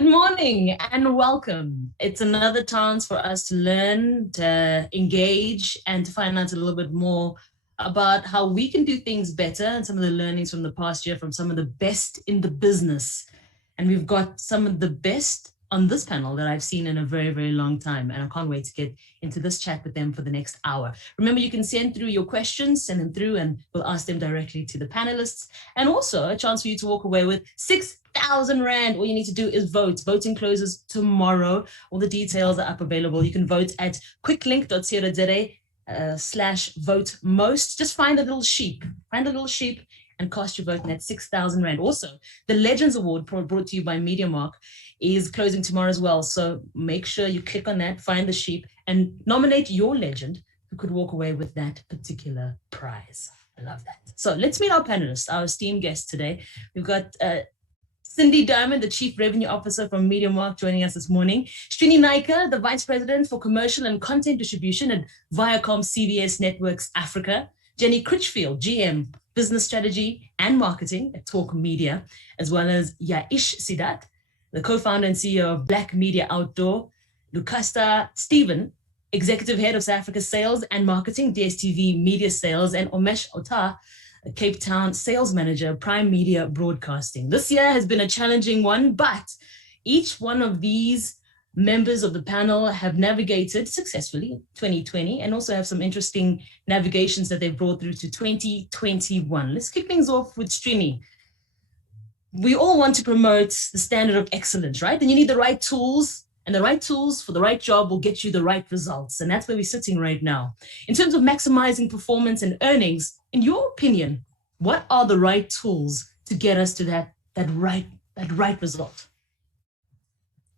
Good morning and welcome. It's another chance for us to learn, to engage, and to find out a little bit more about how we can do things better and some of the learnings from the past year from some of the best in the business. And we've got some of the best on this panel that I've seen in a very, very long time. And I can't wait to get into this chat with them for the next hour. Remember, you can send through your questions, send them through, and we'll ask them directly to the panelists. And also a chance for you to walk away with 6,000 Rand. All you need to do is vote. Voting closes tomorrow. All the details are up available. You can vote at quicklink.co.za/vote most. Just find a little sheep. And cast your vote, and that's 6,000 Rand. Also, the Legends Award brought to you by MediaMark is closing tomorrow as well. So make sure you click on that, find the sheep, and nominate your legend who could walk away with that particular prize. I love that. So let's meet our panelists, our esteemed guests today. We've got Cindy Diamond, the Chief Revenue Officer from MediaMark, joining us this morning. Srini Naika, the Vice President for Commercial and Content Distribution at Viacom CBS Networks Africa. Jenny Critchfield, GM, Business Strategy and Marketing at Talk Media, as well as Yaish Sidat, the co-founder and CEO of Black Media Outdoor. Lucasta Stephen, Executive Head of South Africa Sales and Marketing, DSTV Media Sales, and Omesh Ota, Cape Town Sales Manager, Prime Media Broadcasting. This year has been a challenging one, but each one of these members of the panel have navigated successfully 2020 and also have some interesting navigations that they've brought through to 2021. Let's kick things off with Srini. We all want to promote the standard of excellence, right? And you need the right tools, and the right tools for the right job will get you the right results. And that's where we're sitting right now. In terms of maximizing performance and earnings, in your opinion, what are the right tools to get us to that right result?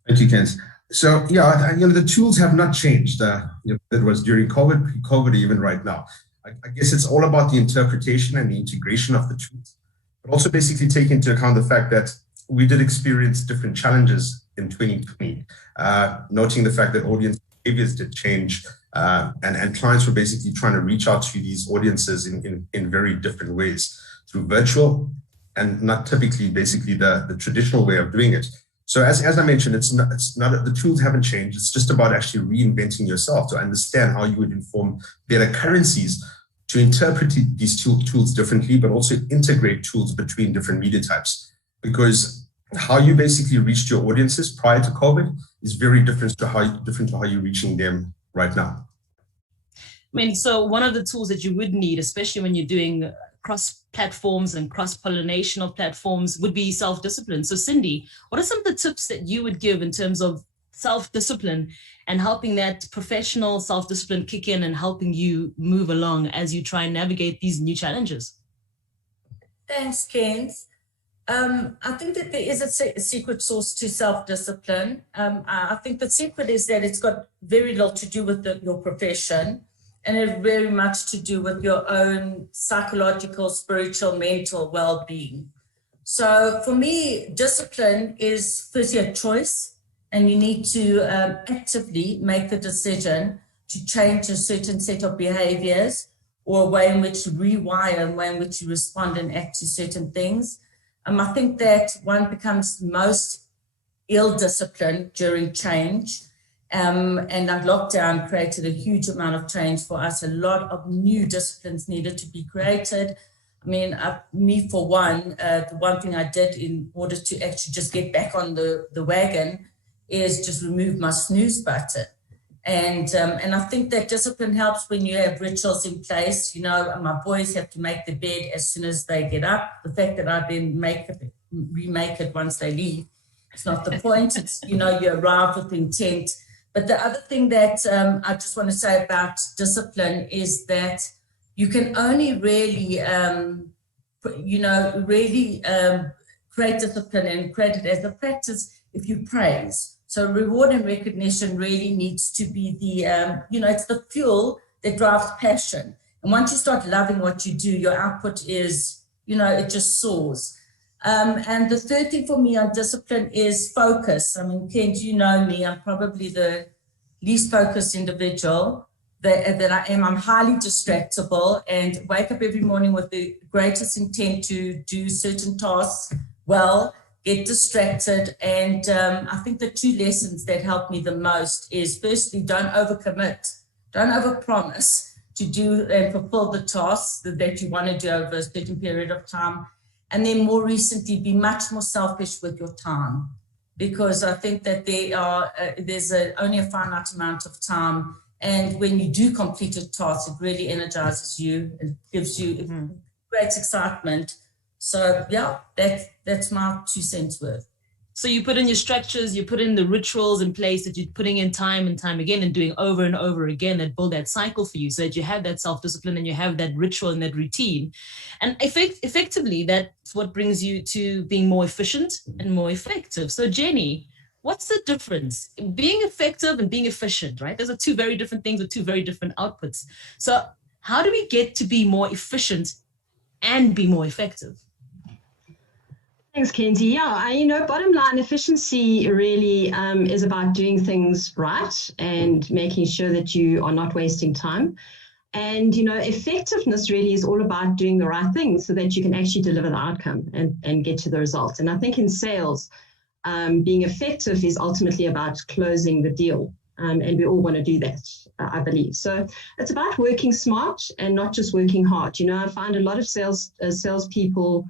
Thank you, Kent. So yeah, the tools have not changed. That was during COVID, pre-COVID, even right now. I guess it's all about the interpretation and the integration of the tools, but also basically take into account the fact that we did experience different challenges in 2020, noting the fact that audience behaviors did change, and clients were basically trying to reach out to these audiences in very different ways through virtual and not typically basically the traditional way of doing it. So as I mentioned, it's not the tools haven't changed. It's just about actually reinventing yourself to understand how you would inform better currencies to interpret these tools differently, but also integrate tools between different media types. Because how you basically reached your audiences prior to COVID is very different to how you're reaching them right now. I mean, so one of the tools that you would need, especially when you're doing cross-platforms and cross-pollination of platforms, would be self-discipline. So Cindy, what are some of the tips that you would give in terms of self-discipline and helping that professional self-discipline kick in and helping you move along as you try and navigate these new challenges? Thanks, Kent. I think that there is a secret sauce to self-discipline. I think the secret is that it's got very little to do with your profession, and it very much to do with your own psychological, spiritual, mental well-being. So for me, discipline is firstly a choice, and you need to actively make the decision to change a certain set of behaviors or a way in which you rewire, a way in which you respond and act to certain things. I think that one becomes most ill-disciplined during change. And that lockdown created a huge amount of change for us. A lot of new disciplines needed to be created. I mean, me for one, the one thing I did in order to actually just get back on the wagon is just remove my snooze button. And I think that discipline helps when you have rituals in place. My boys have to make the bed as soon as they get up. The fact that I then remake it once they leave, it's not the point. It's, you arrive with intent. But the other thing that I just want to say about discipline is that you can only really, create discipline and create it as a practice if you praise. So reward and recognition really needs to be it's the fuel that drives passion. And once you start loving what you do, your output is, it just soars. And the third thing for me on discipline is focus. I mean, Kent, you know me, I'm probably the least focused individual that I am. I'm highly distractible and wake up every morning with the greatest intent to do certain tasks well. get distracted. And I think the two lessons that helped me the most is, firstly, don't overcommit, don't overpromise to do and fulfill the tasks that you want to do over a certain period of time. And then more recently, be much more selfish with your time, because I think that there's only a finite amount of time. And when you do complete a task, it really energizes you. It gives you great excitement. So yeah, that's my 2 cents worth. So you put in your structures, you put in the rituals in place that you're putting in time and time again and doing over and over again that build that cycle for you, so that you have that self-discipline and you have that ritual and that routine. And effectively, that's what brings you to being more efficient and more effective. So Jenny, what's the difference? Being effective and being efficient, right? Those are two very different things with two very different outputs. So how do we get to be more efficient and be more effective? Thanks, Kenzie. Yeah, bottom line, efficiency really is about doing things right and making sure that you are not wasting time. And, effectiveness really is all about doing the right thing so that you can actually deliver the outcome and get to the results. And I think in sales, being effective is ultimately about closing the deal. And we all want to do that, I believe. So it's about working smart and not just working hard. I find a lot of salespeople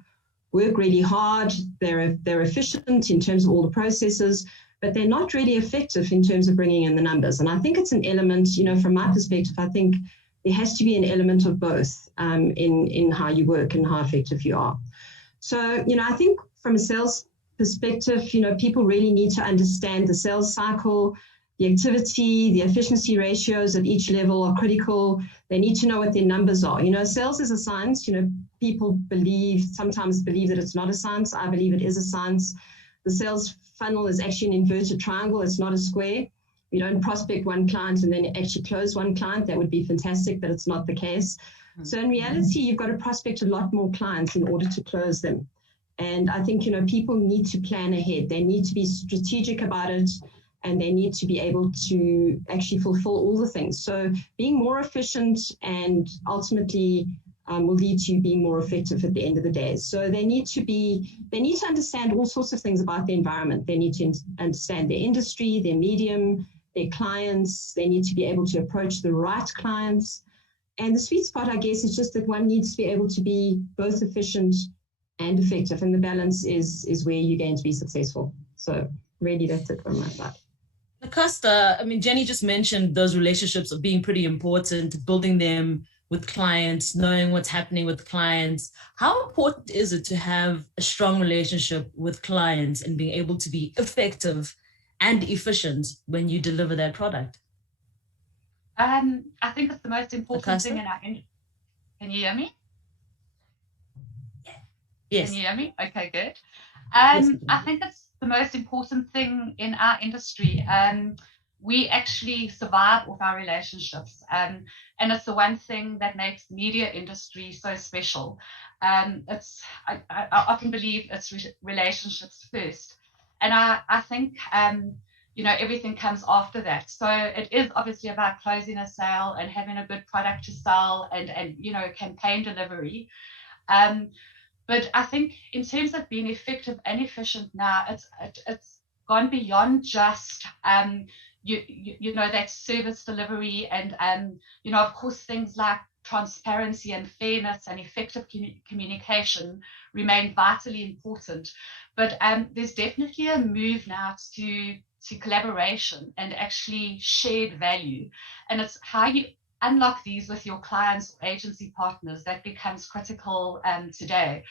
work really hard. They're efficient in terms of all the processes, but they're not really effective in terms of bringing in the numbers. And I think it's an element, from my perspective, I think there has to be an element of both in how you work and how effective you are. So, I think from a sales perspective, people really need to understand the sales cycle, the activity, the efficiency ratios at each level are critical. They need to know what their numbers are. Sales is a science. People sometimes believe that it's not a science. I believe it is a science. The sales funnel is actually an inverted triangle. It's not a square. You don't prospect one client and then actually close one client. That would be fantastic, but it's not the case. So in reality, you've got to prospect a lot more clients in order to close them. And I think, people need to plan ahead. They need to be strategic about it. And they need to be able to actually fulfill all the things. So being more efficient and ultimately will lead to you being more effective at the end of the day. So they need to understand all sorts of things about the environment. They need to understand their industry, their medium, their clients. They need to be able to approach the right clients. And the sweet spot, I guess, is just that one needs to be able to be both efficient and effective. And the balance is where you're going to be successful. So really, that's it from my side. Acosta, Jenny just mentioned those relationships of being pretty important, building them with clients, knowing what's happening with clients. How important is it to have a strong relationship with clients and being able to be effective and efficient when you deliver that product? I think it's the most important thing in our industry. Can you hear me? Yes. Can you hear me? Okay, good. I think it's the most important thing in our industry. We actually survive with our relationships, and it's the one thing that makes the media industry so special. I often believe it's relationships first, and I think everything comes after that. So it is obviously about closing a sale and having a good product to sell and campaign delivery. But I think in terms of being effective and efficient now, it's gone beyond just that service delivery and of course things like transparency and fairness and effective communication remain vitally important. But there's definitely a move now to collaboration and actually shared value, and it's how you unlock these with your clients or agency partners that becomes critical today.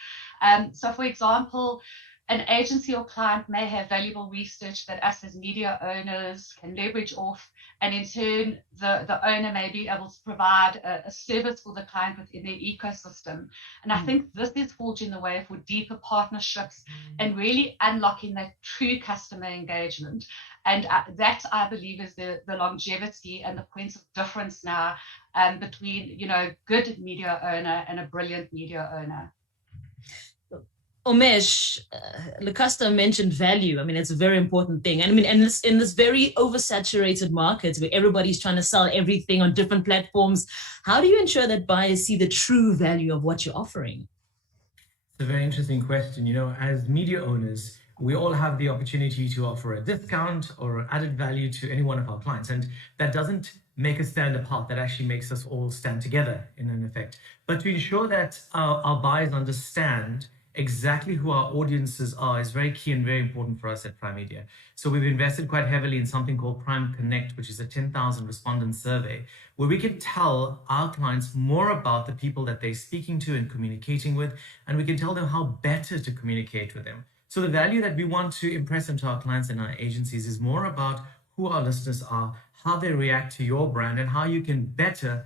So for example, an agency or client may have valuable research that us as media owners can leverage off, and in turn the owner may be able to provide a service for the client within their ecosystem. And I think this is forging the way for deeper partnerships and really unlocking that true customer engagement. And that, I believe, is the longevity and the points of difference now between, good media owner and a brilliant media owner. Umesh, Acosta mentioned value. It's a very important thing. And in this very oversaturated market where everybody's trying to sell everything on different platforms, how do you ensure that buyers see the true value of what you're offering? It's a very interesting question. As media owners, we all have the opportunity to offer a discount or added value to any one of our clients. And that doesn't make us stand apart. That actually makes us all stand together in an effect. But to ensure that our buyers understand exactly who our audiences are is very key and very important for us at Prime Media. So we've invested quite heavily in something called Prime Connect, which is a 10,000 respondent survey, where we can tell our clients more about the people that they're speaking to and communicating with, and we can tell them how better to communicate with them. So the value that we want to impress into our clients and our agencies is more about who our listeners are, how they react to your brand, and how you can better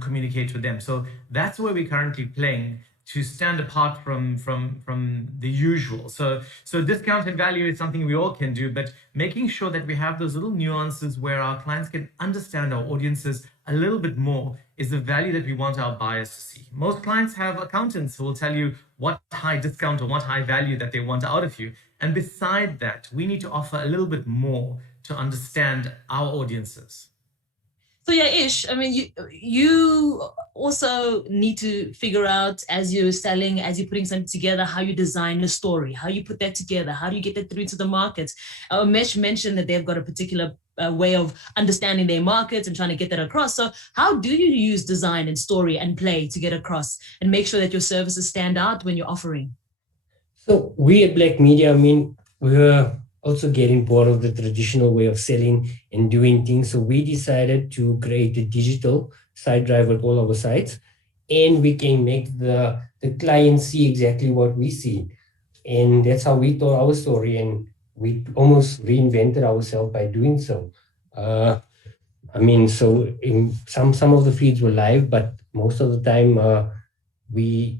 communicate with them. So that's where we're currently playing to stand apart from the usual. So discounted value is something we all can do, but making sure that we have those little nuances where our clients can understand our audiences a little bit more is the value that we want our buyers to see. Most clients have accountants who will tell you what high discount or what high value that they want out of you. And beside that, we need to offer a little bit more to understand our audiences. So yeah, Ish, I mean, you also need to figure out as you're selling, as you're putting something together, how you design the story, how you put that together, how do you get that through to the markets? Mesh mentioned that they've got a particular way of understanding their markets and trying to get that across. So how do you use design and story and play to get across and make sure that your services stand out when you're offering? So we at Black Media, I mean, we're also getting bored of the traditional way of selling and doing things. So we decided to create a digital site drive with all our sites, and we can make the client see exactly what we see. And that's how we told our story, and we almost reinvented ourselves by doing so. I mean, so in some of the feeds were live, but most of the time we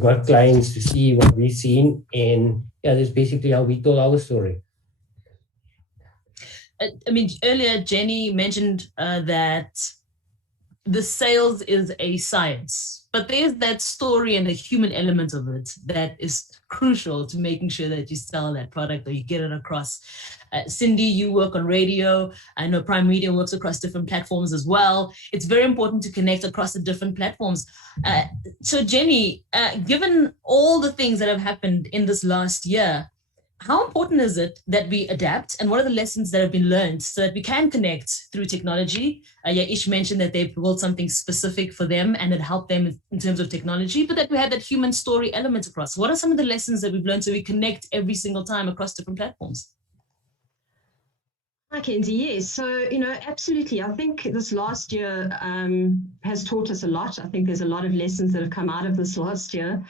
got clients to see what we've seen, and yeah, that's basically how we told our story. I mean, earlier Jenny mentioned that the sales is a science, but there's that story and the human element of it that is crucial to making sure that you sell that product or you get it across. Cindy, you work on radio. I know Prime Media works across different platforms as well. It's very important to connect across the different platforms. So Jenny, given all the things that have happened in this last year, how important is it that we adapt, and what are the lessons that have been learned so that we can connect through technology? Ish mentioned that they built something specific for them and it helped them in terms of technology, but that we had that human story element across. What are some of the lessons that we've learned so we connect every single time across different platforms? Hi, Kenzie. Yes. So, absolutely. I think this last year has taught us a lot. I think there's a lot of lessons that have come out of this last year.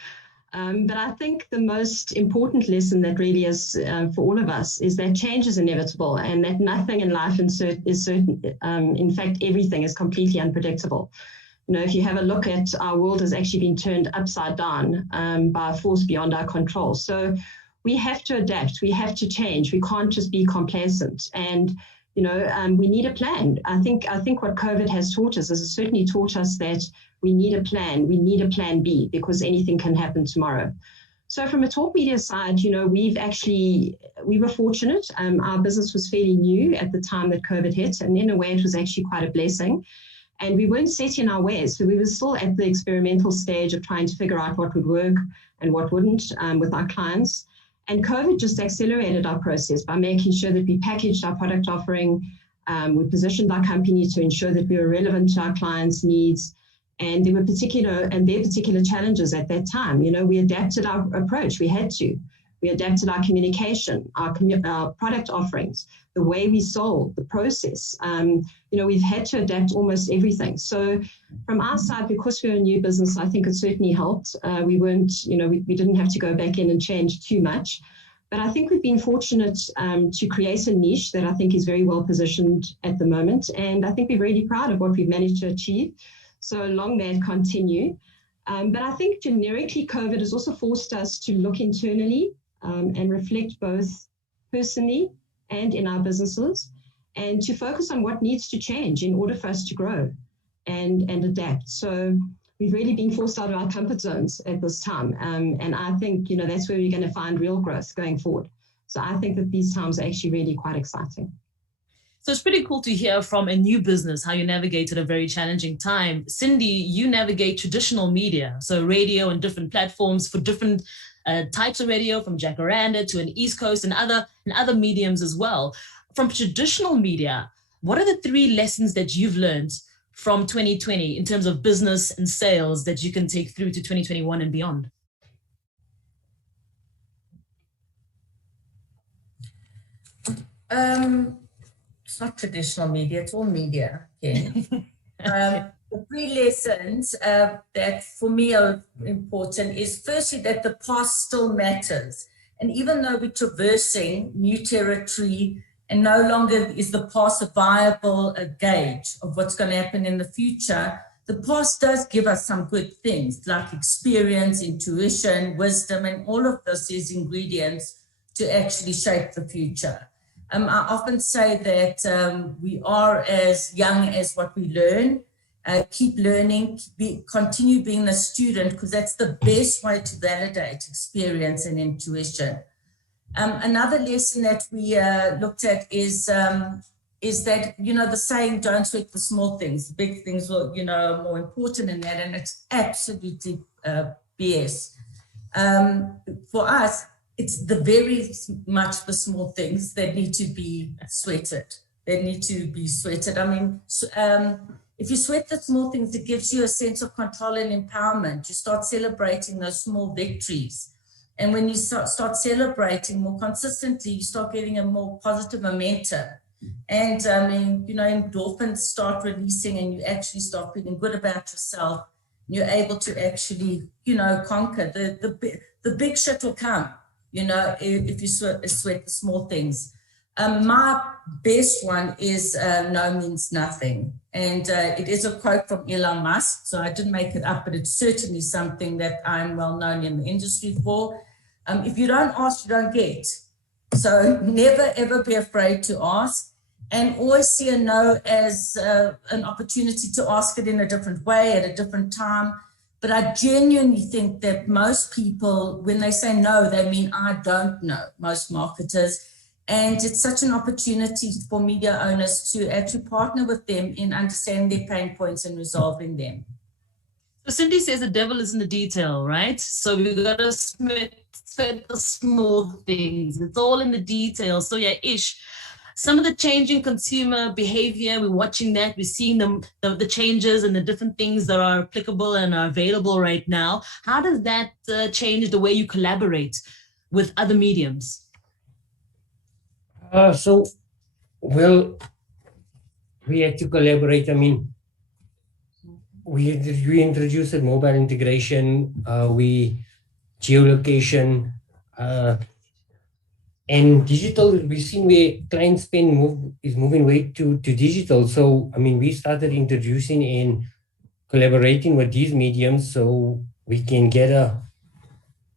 But I think the most important lesson that really is for all of us is that change is inevitable and that nothing in life is certain. In fact, everything is completely unpredictable. If you have a look at our world has actually been turned upside down by a force beyond our control. So we have to adapt. We have to change. We can't just be complacent. And we need a plan. I think what COVID has taught us is it certainly taught us that we need a plan. We need a plan B because anything can happen tomorrow. So from a talk media side, we were fortunate. Our business was fairly new at the time that COVID hit, and in a way, it was actually quite a blessing. And we weren't set in our ways, so we were still at the experimental stage of trying to figure out what would work and what wouldn't with our clients. And COVID just accelerated our process by making sure that we packaged our product offering, we positioned our company to ensure that we were relevant to our clients' needs. And there were particular challenges at that time. We adapted our approach. We had to. We adapted our communication, our product offerings, the way we sold, the process. We've had to adapt almost everything. So from our side, because we're a new business, I think it certainly helped. We didn't have to go back in and change too much. But I think we've been fortunate to create a niche that I think is very well positioned at the moment. And I think we're really proud of what we've managed to achieve. So long may it continue. But I think generically, COVID has also forced us to look internally and reflect both personally and in our businesses, and to focus on what needs to change in order for us to grow and adapt. So we've really been forced out of our comfort zones at this time. And I think, that's where we're going to find real growth going forward. So I think that these times are actually really quite exciting. So it's pretty cool to hear from a new business how you navigated a very challenging time. Cindy, you navigate traditional media, so radio and different platforms for different types of radio, from Jacaranda to an East Coast and other mediums as well. From traditional media, what are the 3 lessons that you've learned from 2020 in terms of business and sales that you can take through to 2021 and beyond? It's not traditional media, it's all media. Okay. The 3 lessons that for me are important is firstly that the past still matters. And even though we're traversing new territory and no longer is the past a viable gauge of what's going to happen in the future, the past does give us some good things like experience, intuition, wisdom, and all of this is ingredients to actually shape the future. I often say that we are as young as what we learn. Keep learning, continue being a student, because that's the best way to validate experience and intuition. Another lesson that we looked at is that, the saying, don't sweat the small things. The big things are, more important than that, and it's absolutely BS. For us, it's the very much the small things that need to be sweated. They need to be sweated. I mean, if you sweat the small things, it gives you a sense of control and empowerment. You start celebrating those small victories. And when you start celebrating more consistently, you start getting a more positive momentum. And endorphins start releasing and you actually start feeling good about yourself. You're able to actually, conquer. The big shit will come, if you sweat the small things. My best one is no means nothing. And it is a quote from Elon Musk, so I didn't make it up, but it's certainly something that I'm well known in the industry for. If you don't ask, you don't get. So never, ever be afraid to ask, and always see a no as an opportunity to ask it in a different way at a different time. But I genuinely think that most people, when they say no, they mean I don't know, most marketers. And it's such an opportunity for media owners to actually partner with them in understanding their pain points and resolving them. So Cindy says the devil is in the detail, right? So we've got to sweat the small things. It's all in the details. So yeah, Ish, some of the changing consumer behavior, we're watching that. We're seeing the changes and the different things that are applicable and are available right now. How does that change the way you collaborate with other mediums? We had to collaborate. I mean, we introduced mobile integration, geolocation, and digital. We've seen where client spend is moving way to digital. So, I mean, we started introducing and collaborating with these mediums so we can get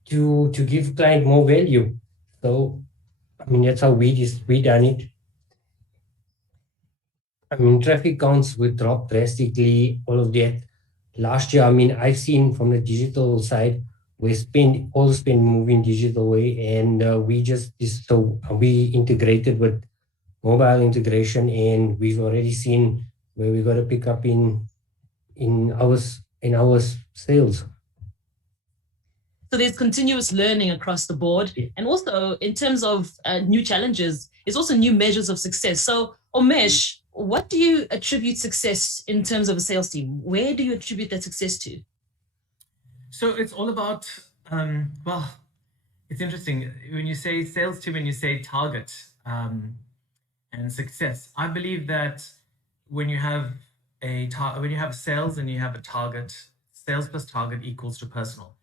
to give client more value. So, I mean, that's how we done it. I mean, traffic counts would drop drastically, all of that. Last year, I mean, I've seen from the digital side, all spend moving digital way, and we integrated with mobile integration, and we've already seen where we got a pick up in our sales. So there's continuous learning across the board. Yeah. And also in terms of new challenges, it's also new measures of success. So Umesh, what do you attribute success in terms of a sales team? Where do you attribute that success to? So it's all about, it's interesting. When you say sales team and you say target and success, I believe that when you have sales and you have a target, sales plus target equals to personal.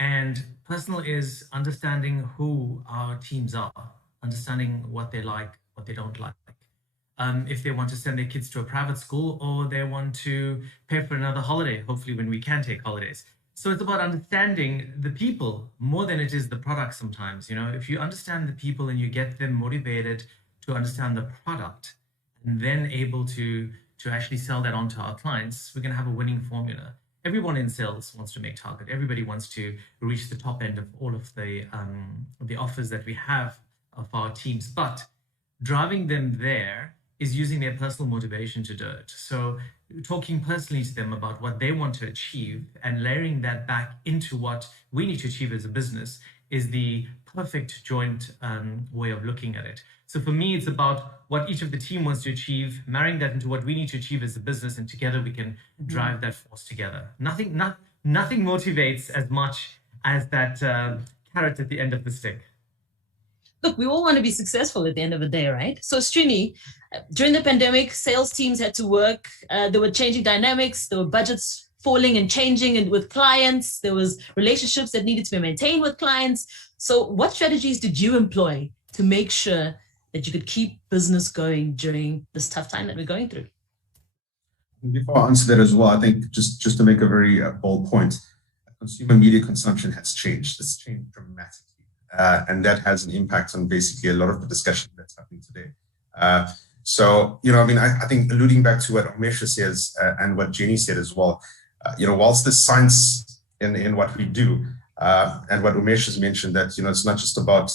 And personal is understanding who our teams are, understanding what they like, what they don't like. If they want to send their kids to a private school or they want to pay for another holiday, hopefully when we can take holidays. So it's about understanding the people more than it is the product sometimes. If you understand the people and you get them motivated to understand the product and then able to actually sell that on to our clients, we're going to have a winning formula. Everyone in sales wants to make target. Everybody wants to reach the top end of all of the offers that we have of our teams. But driving them there is using their personal motivation to do it. So talking personally to them about what they want to achieve and layering that back into what we need to achieve as a business is the perfect joint way of looking at it. So for me, it's about what each of the team wants to achieve, marrying that into what we need to achieve as a business, and together we can drive that force together. Nothing motivates as much as that carrot at the end of the stick. Look, we all want to be successful at the end of the day, right? So Srini, during the pandemic, sales teams had to work. There were changing dynamics. There were budgets falling and changing and with clients. There was relationships that needed to be maintained with clients. So what strategies did you employ to make sure that you could keep business going during this tough time that we're going through? Before I answer that as well, I think just to make a very bold point, consumer media consumption has changed. It's changed dramatically. And that has an impact on basically a lot of the discussion that's happening today. So, I think alluding back to what Umesh says and what Jenny said as well, whilst the science in what we do and what Umesh has mentioned that, it's not just about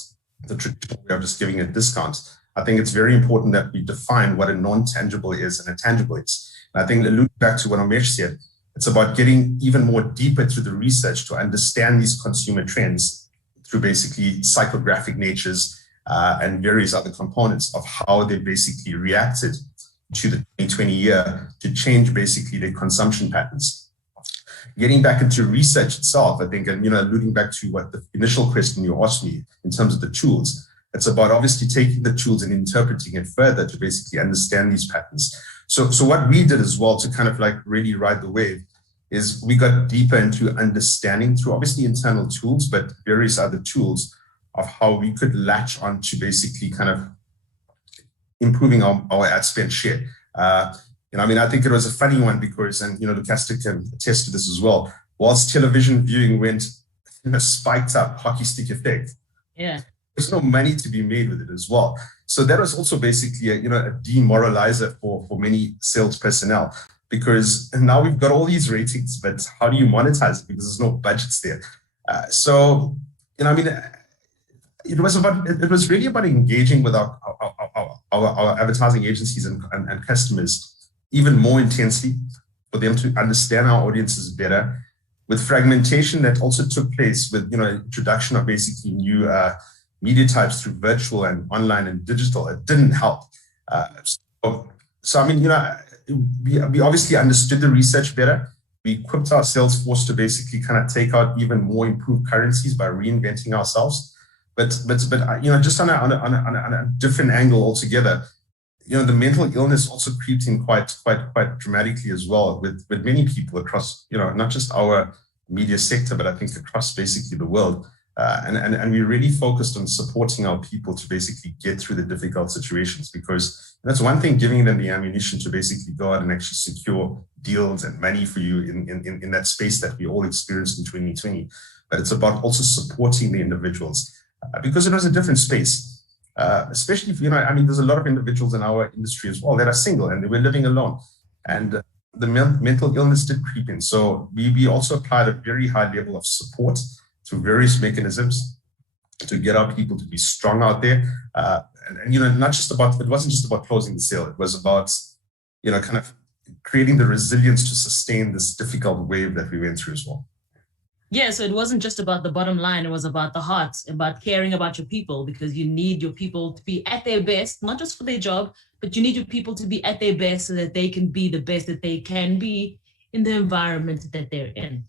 the traditional way of just giving a discount. I think it's very important that we define what a non-tangible is and a tangible is. And I think alluding back to what Umesh said, it's about getting even more deeper through the research to understand these consumer trends through basically psychographic natures and various other components of how they basically reacted to the 2020 year to change basically their consumption patterns. Getting back into research itself, I think, and alluding back to what the initial question you asked me in terms of the tools, it's about obviously taking the tools and interpreting it further to basically understand these patterns. So what we did as well to kind of like really ride the wave is we got deeper into understanding through obviously internal tools, but various other tools of how we could latch on to basically kind of improving our ad spend share. I think it was a funny one because, and Lucasta can attest to this as well, whilst television viewing went spiked up, hockey stick effect. Yeah. There's no money to be made with it as well. So that was also basically a demoralizer for many sales personnel. Because now we've got all these ratings, but how do you monetize it? Because there's no budgets there. It was really about engaging with our advertising agencies and customers even more intensely for them to understand our audiences better. With fragmentation that also took place with introduction of basically new media types through virtual and online and digital, it didn't help. We obviously understood the research better. We equipped our sales force to basically kind of take out even more improved currencies by reinventing ourselves. But just on a different angle altogether, the mental illness also creeped in quite dramatically as well with many people across, not just our media sector, but I think across basically the world. And we really focused on supporting our people to basically get through the difficult situations, because that's one thing, giving them the ammunition to basically go out and actually secure deals and money for you in that space that we all experienced in 2020. But it's about also supporting the individuals because it was a different space, especially if, there's a lot of individuals in our industry as well that are single and they were living alone. And the mental illness did creep in. So we also applied a very high level of support through various mechanisms to get our people to be strong out there. And it wasn't just about closing the sale. It was about, kind of creating the resilience to sustain this difficult wave that we went through as well. Yeah, so it wasn't just about the bottom line. It was about the heart, about caring about your people, because you need your people to be at their best, not just for their job, but you need your people to be at their best so that they can be the best that they can be in the environment that they're in.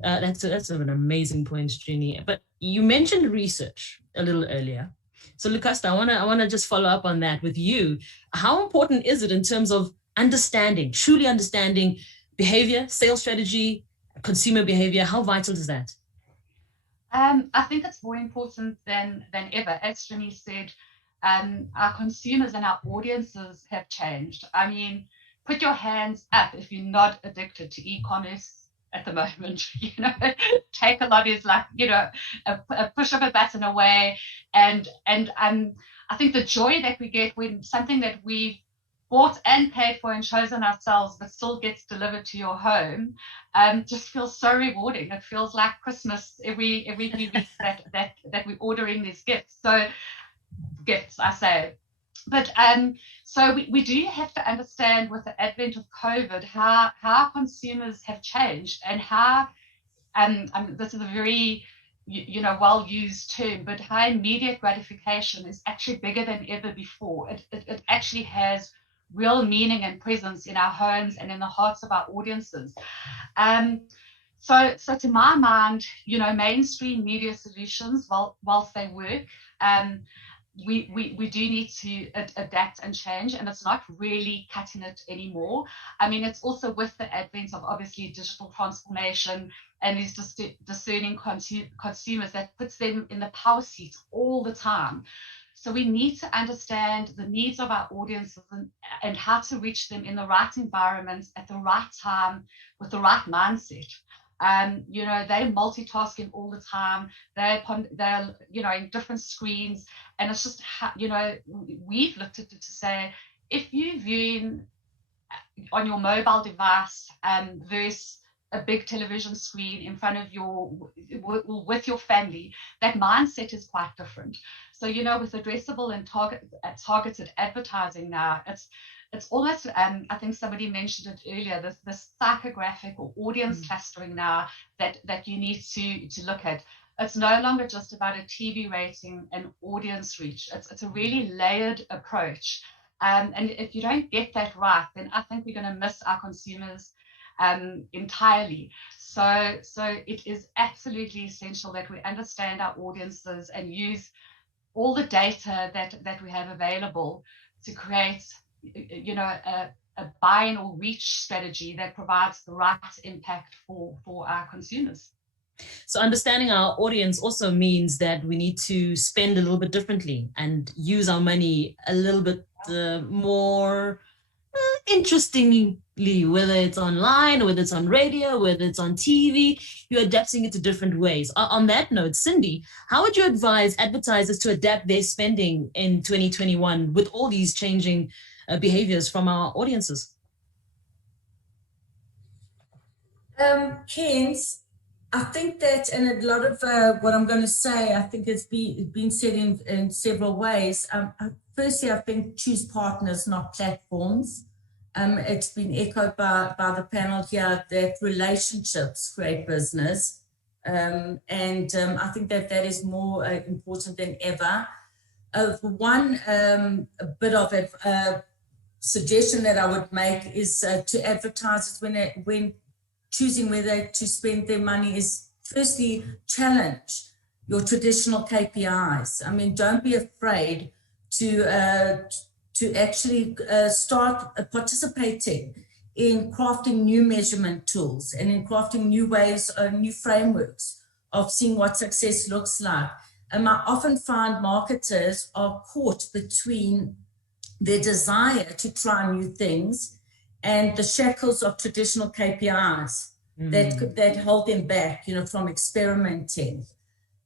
That's an amazing point, Srini. But you mentioned research a little earlier. So Lucasta, I wanna just follow up on that with you. How important is it in terms of truly understanding behavior, sales strategy, consumer behavior? How vital is that? I think it's more important than ever. As Srini said, our consumers and our audiences have changed. Put your hands up if you're not addicted to e-commerce at the moment. Take a lot is like, a push of a button away. And I think the joy that we get when something that we've bought and paid for and chosen ourselves, but still gets delivered to your home, just feels so rewarding. It feels like Christmas every few weeks that we're ordering these gifts. So gifts, I say. But so we do have to understand with the advent of COVID how consumers have changed and how this is a very well-used term, but high immediate gratification is actually bigger than ever before. It actually has real meaning and presence in our homes and in the hearts of our audiences. So to my mind, mainstream media solutions, whilst they work, we do need to adapt and change, and it's not really cutting it anymore. I mean, it's also with the advent of obviously digital transformation and these discerning consumers that puts them in the power seat all the time. So we need to understand the needs of our audiences and how to reach them in the right environment at the right time with the right mindset. They're multitasking all the time. They're in different screens, and it's just we've looked at it to say, if you're viewing on your mobile device versus a big television screen in front of with your family, that mindset is quite different. So with addressable and targeted advertising now, it's almost, I think somebody mentioned it earlier, this psychographic or audience clustering now that you need to look at. It's no longer just about a TV rating and audience reach. It's a really layered approach. And if you don't get that right, then I think we're going to miss our consumers entirely. So it is absolutely essential that we understand our audiences and use all the data that we have available to create a buy-in or reach strategy that provides the right impact for our consumers. So understanding our audience also means that we need to spend a little bit differently and use our money a little bit more interestingly, whether it's online, whether it's on radio, whether it's on TV, you're adapting it to different ways. On that note, Cindy, how would you advise advertisers to adapt their spending in 2021 with all these changing behaviors from our audiences? Kens, I think that, and a lot of what I'm going to say, I think it's been said in several ways. Firstly, I think choose partners, not platforms. It's been echoed by the panel here that relationships create business. And I think that is more important than ever. One bit of a suggestion that I would make is to advertisers when choosing whether to spend their money is firstly challenge your traditional KPIs. I mean, don't be afraid to actually start participating in crafting new measurement tools and in crafting new ways, new frameworks of seeing what success looks like. And I often find marketers are caught between their desire to try new things and the shackles of traditional KPIs that hold them back, from experimenting.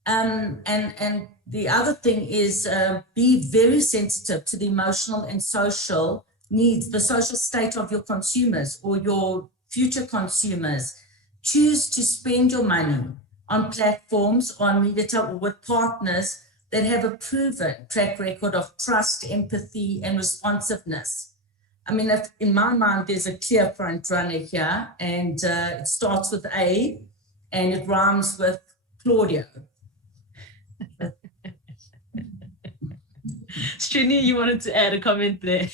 And the other thing is be very sensitive to the emotional and social needs, the social state of your consumers or your future consumers. Choose to spend your money on platforms, on media, or with partners that have a proven track record of trust, empathy, and responsiveness. I mean, in my mind, there's a clear front runner here, and it starts with A, and it rhymes with Claudio. Srini, you wanted to add a comment there.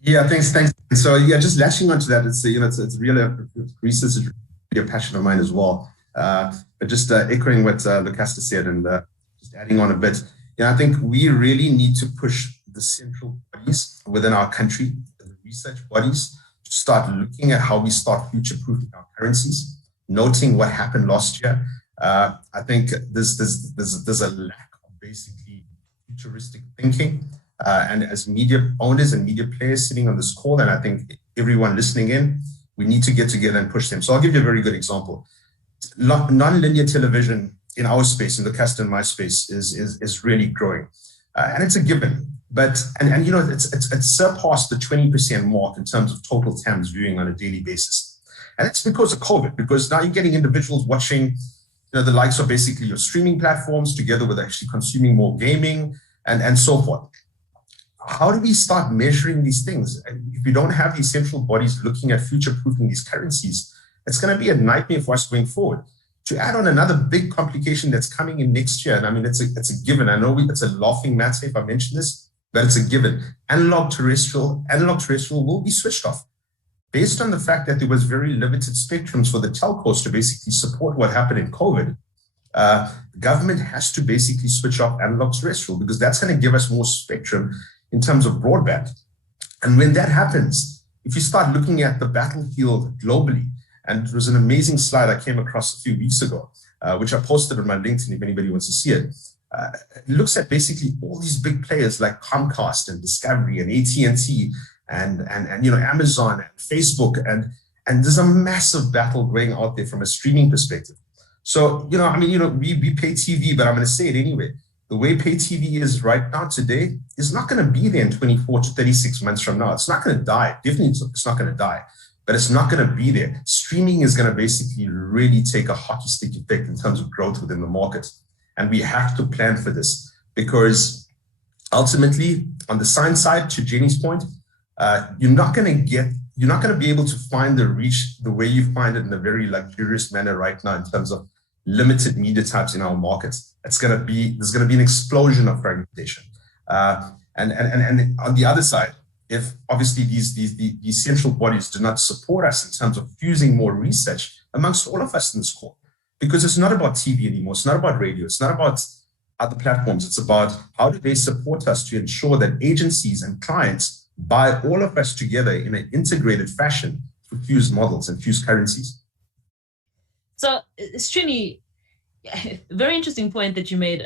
Yeah, thanks. So yeah, just latching onto that, it's really research is really a passion of mine as well. But just echoing what Lucasta said and just adding on a bit, I think we really need to push the central bodies within our country, the research bodies, to start looking at how we start future-proofing our currencies, noting what happened last year. I think there's a lack of basically futuristic thinking. And as media owners and media players sitting on this call, and I think everyone listening in, we need to get together and push them. So I'll give you a very good example. Non-linear television in our space, in the cast in my space, is really growing, and it's a given. But it's surpassed the 20% mark in terms of total TAMs viewing on a daily basis, and it's because of COVID. Because now you're getting individuals watching, the likes of basically your streaming platforms together with actually consuming more gaming and so forth. How do we start measuring these things? If we don't have these central bodies looking at future-proofing these currencies, it's going to be a nightmare for us going forward. To add on another big complication that's coming in next year, and I mean, it's a given. I know it's a laughing matter if I mention this, but it's a given. Analog terrestrial will be switched off. Based on the fact that there was very limited spectrums for the telcos to basically support what happened in COVID, the government has to basically switch off analog terrestrial because that's going to give us more spectrum in terms of broadband. And when that happens, if you start looking at the battlefield globally, and it was an amazing slide I came across a few weeks ago, which I posted on my LinkedIn if anybody wants to see it. It looks at basically all these big players like Comcast and Discovery and AT&T and Amazon and Facebook, and there's a massive battle going out there from a streaming perspective. So we pay TV, but I'm going to say it anyway. The way pay TV is right now today is not going to be there in 24 to 36 months from now. It's not going to die. Definitely, it's not going to die. But it's not going to be there. Streaming is going to basically really take a hockey stick effect in terms of growth within the market. And we have to plan for this because ultimately, on the science side, to Jenny's point, you're not going to be able to find the reach the way you find it in a very luxurious manner right now in terms of limited media types in our markets. There's going to be an explosion of fragmentation. And on the other side, if obviously these central bodies do not support us in terms of fusing more research amongst all of us in this call, because it's not about TV anymore, it's not about radio, it's not about other platforms, it's about how do they support us to ensure that agencies and clients buy all of us together in an integrated fashion through fused models and fused currencies. So, Srini, very interesting point that you made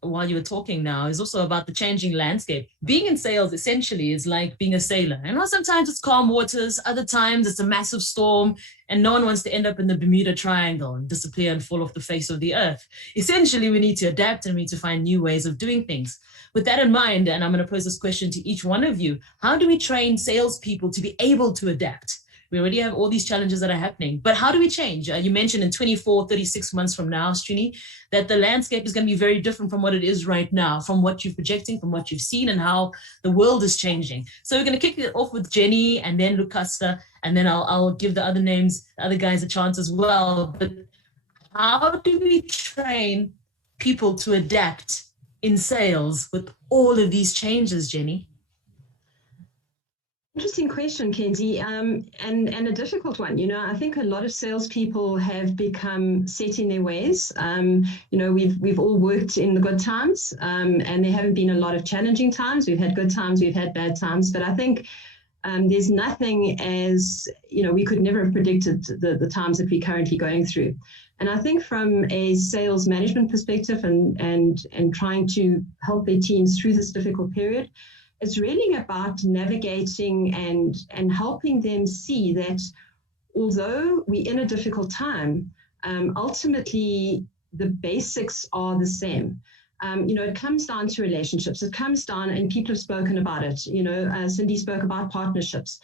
while you were talking now is also about the changing landscape. Being in sales essentially is like being a sailor. And sometimes it's calm waters, other times it's a massive storm, and no one wants to end up in the Bermuda Triangle and disappear and fall off the face of the earth. Essentially, we need to adapt and we need to find new ways of doing things. With that in mind, and I'm going to pose this question to each one of you, how do we train salespeople to be able to adapt? We already have all these challenges that are happening, but how do we change? You mentioned in 24, 36 months from now, Srini, that the landscape is going to be very different from what it is right now, from what you're projecting, from what you've seen and how the world is changing. So we're going to kick it off with Jenny and then Lucasta, and then I'll give the other names, the other guys a chance as well. But how do we train people to adapt in sales with all of these changes, Jenny? Interesting question, Kenzie, and a difficult one. I think a lot of salespeople have become set in their ways. We've all worked in the good times, and there haven't been a lot of challenging times. We've had good times, we've had bad times, but I think there's nothing as, we could never have predicted the times that we're currently going through. And I think from a sales management perspective and trying to help their teams through this difficult period, it's really about navigating and helping them see that although we're in a difficult time, ultimately the basics are the same. It comes down to relationships. It comes down, and people have spoken about it. Cindy spoke about partnerships.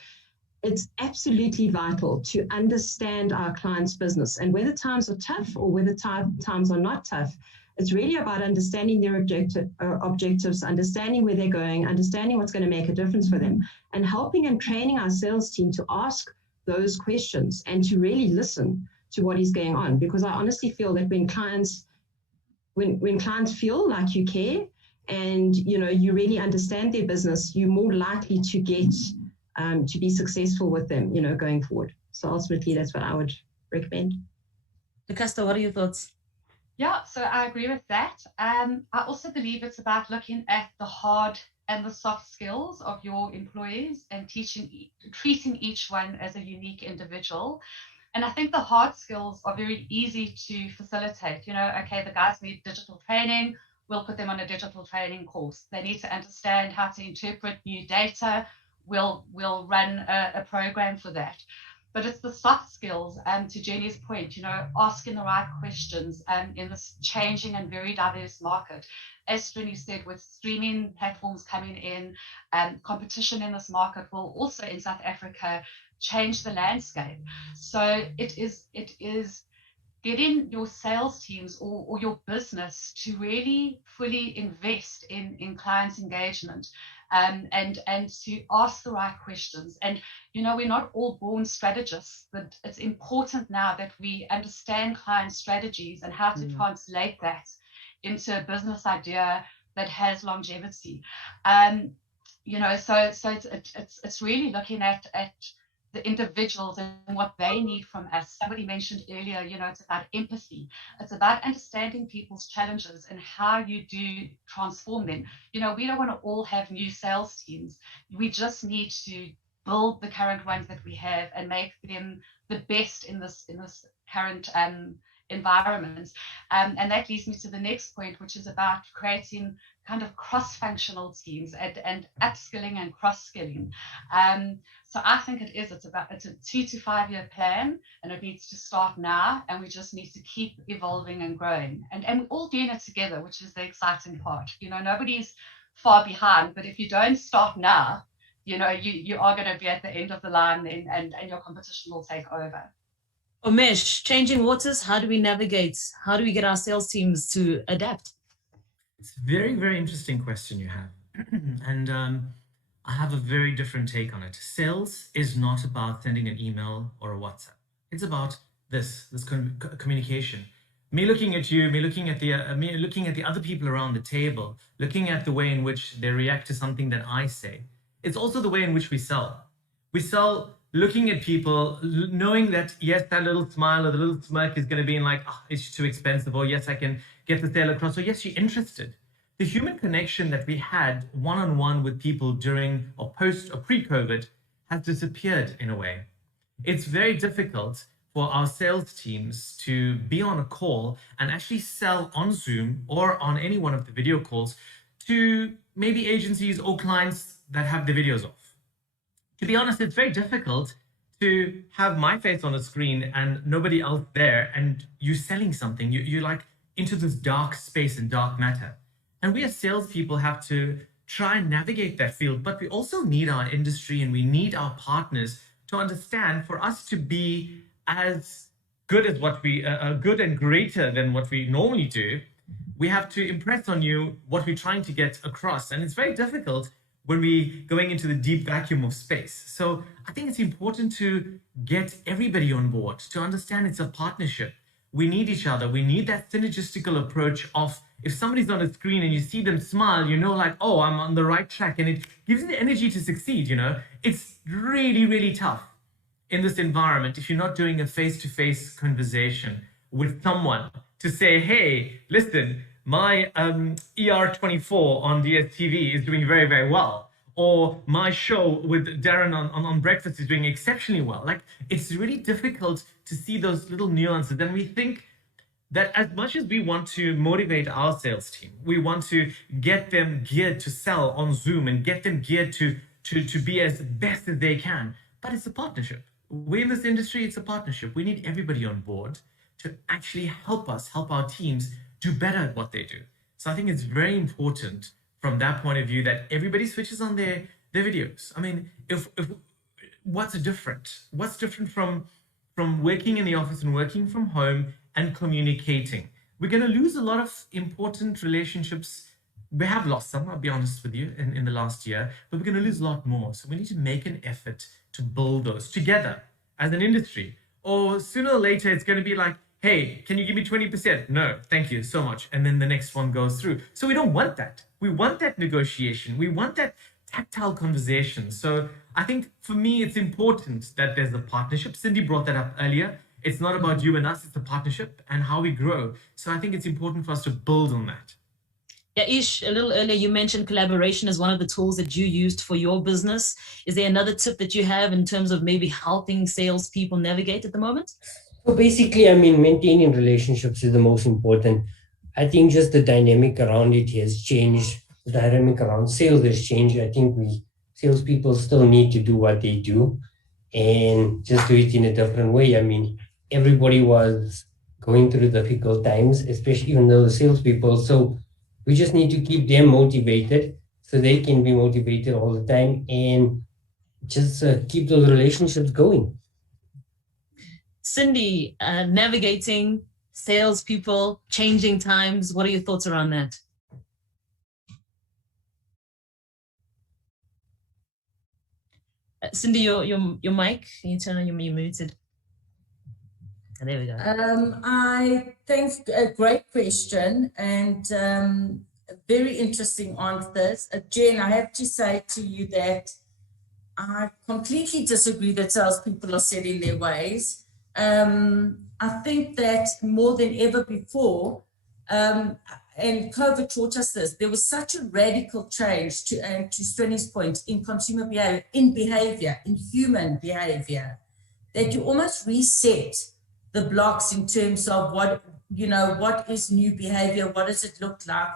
It's absolutely vital to understand our client's business, and whether times are tough or whether times are not tough. It's really about understanding their objectives, understanding where they're going, understanding what's going to make a difference for them, and helping and training our sales team to ask those questions and to really listen to what is going on. Because I honestly feel that when clients feel like you care and you really understand their business, you're more likely to get to be successful with them, going forward. So ultimately, that's what I would recommend. Lucasta, what are your thoughts? Yeah, so I agree with that. I also believe it's about looking at the hard and the soft skills of your employees and treating each one as a unique individual. And I think the hard skills are very easy to facilitate. The guys need digital training. We'll put them on a digital training course. They need to understand how to interpret new data. We'll run a program for that. But it's the soft skills, to Jenny's point, asking the right questions in this changing and very diverse market. As Jenny said, with streaming platforms coming in, competition in this market will also in South Africa change the landscape. So it is getting your sales teams or your business to really fully invest in clients' engagement. and to ask the right questions. And, we're not all born strategists, but it's important now that we understand client strategies and how to translate that into a business idea that has longevity. So it's really looking at the individuals and what they need from us. Somebody mentioned earlier, it's about empathy. It's about understanding people's challenges and how you do transform them. We don't want to all have new sales teams. We just need to build the current ones that we have and make them the best in this current environment. And that leads me to the next point, which is about creating kind of cross-functional teams and upskilling and cross-skilling. So I think it's a 2 to 5 year plan, and it needs to start now, and we just need to keep evolving and growing. And we're all doing it together, which is the exciting part. Nobody's far behind, but if you don't start now, you are going to be at the end of the line then, and your competition will take over. Umesh, changing waters, how do we navigate? How do we get our sales teams to adapt? It's a very, very interesting question you have. And I have a very different take on it. Sales is not about sending an email or a WhatsApp. It's about this communication. Me looking at you, me looking at the other people around the table, looking at the way in which they react to something that I say. It's also the way in which we sell. We sell looking at people, knowing that, yes, that little smile or the little smirk is going to be in like, oh, it's too expensive, or yes, I can get the sale across, or yes, you're interested. The human connection that we had one-on-one with people during or post or pre-COVID has disappeared in a way. It's very difficult for our sales teams to be on a call and actually sell on Zoom or on any one of the video calls to maybe agencies or clients that have the videos off. To be honest, it's very difficult to have my face on a screen and nobody else there, and you selling something. You're like into this dark space and dark matter. And we as salespeople have to try and navigate that field, but we also need our industry and we need our partners to understand, for us to be as good as what we good and greater than what we normally do, we have to impress on you what we're trying to get across. And it's very difficult when we're going into the deep vacuum of space. So I think it's important to get everybody on board, to understand it's a partnership. We need each other. We need that synergistical approach of, if somebody's on a screen and you see them smile, like, oh, I'm on the right track. And it gives you the energy to succeed, It's really, really tough in this environment if you're not doing a face-to-face conversation with someone to say, hey, listen, my ER24 on DSTV is doing very, very well. Or my show with Darren on Breakfast is doing exceptionally well. Like, it's really difficult to see those little nuances. And we think that as much as we want to motivate our sales team, we want to get them geared to sell on Zoom and get them geared to be as best as they can. But it's a partnership. We're in this industry, it's a partnership. We need everybody on board to actually help our teams do better at what they do. So I think it's very important from that point of view that everybody switches on their videos. I mean, if what's different? What's different from working in the office and working from home and communicating? We're going to lose a lot of important relationships. We have lost some, I'll be honest with you, in the last year, but we're going to lose a lot more. So we need to make an effort to build those together as an industry. Or sooner or later, it's going to be like, hey, can you give me 20%? No, thank you so much. And then the next one goes through. So we don't want that. We want that negotiation. We want that tactile conversation. So I think for me, it's important that there's a partnership. Cindy brought that up earlier. It's not about you and us, it's a partnership and how we grow. So I think it's important for us to build on that. Yeah, Ish, a little earlier, you mentioned collaboration as one of the tools that you used for your business. Is there another tip that you have in terms of maybe helping salespeople navigate at the moment? So basically, maintaining relationships is the most important. I think just the dynamic around it has changed. The dynamic around sales has changed. I think salespeople still need to do what they do and just do it in a different way. Everybody was going through difficult times, especially even though the salespeople. So we just need to keep them motivated so they can be motivated all the time and just keep those relationships going. Cindy, navigating salespeople, changing times. What are your thoughts around that? Cindy, your mic, can you turn on your muted? Oh, there we go. I think a great question and very interesting answers. Jen, I have to say to you that I completely disagree that salespeople are set in their ways. I think that more than ever before, and COVID taught us this, there was such a radical change to Strenny's point in consumer behavior, in human behavior, that you almost reset the blocks in terms of what is new behavior, what does it look like?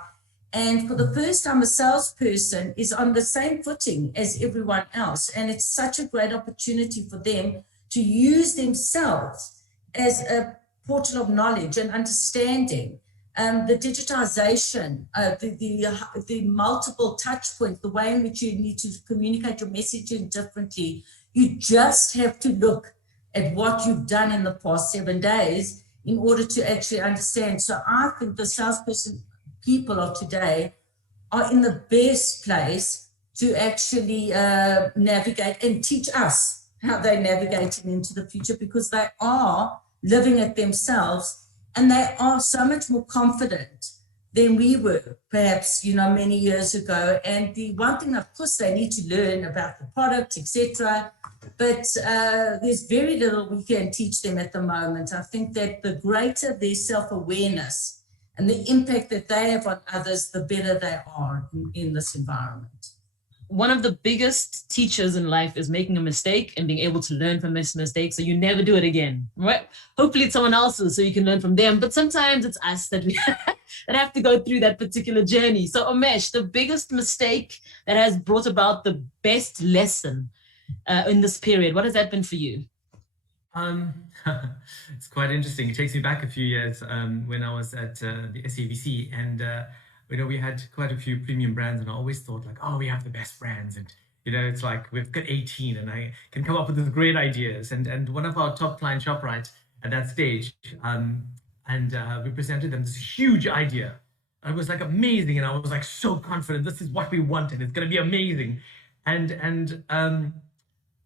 And for the first time, a salesperson is on the same footing as everyone else. And it's such a great opportunity for them to use themselves as a portal of knowledge and understanding. The digitization, the multiple touch points, the way in which you need to communicate your messaging differently. You just have to look at what you've done in the past 7 days in order to actually understand. So I think the salesperson people of today are in the best place to actually navigate and teach us how they're navigating into the future, because they are living it themselves and they are so much more confident than we were perhaps many years ago. And the one thing, of course, they need to learn about the product, etc., but there's very little we can teach them at the moment. I think that the greater their self-awareness and the impact that they have on others, the better they are in this environment. One of the biggest teachers in life is making a mistake and being able to learn from this mistake so you never do it again, right? Hopefully it's someone else's so you can learn from them, but sometimes it's us that that have to go through that particular journey. So Umesh, the biggest mistake that has brought about the best lesson in this period, what has that been for you? It's quite interesting. It takes me back a few years when I was at the SABC, and we had quite a few premium brands, and I always thought like, oh, we have the best brands, and it's like we've got 18 and I can come up with these great ideas. And one of our top client ShopRite at that stage, we presented them this huge idea. And it was like amazing, and I was like so confident, this is what we want and it's going to be amazing. And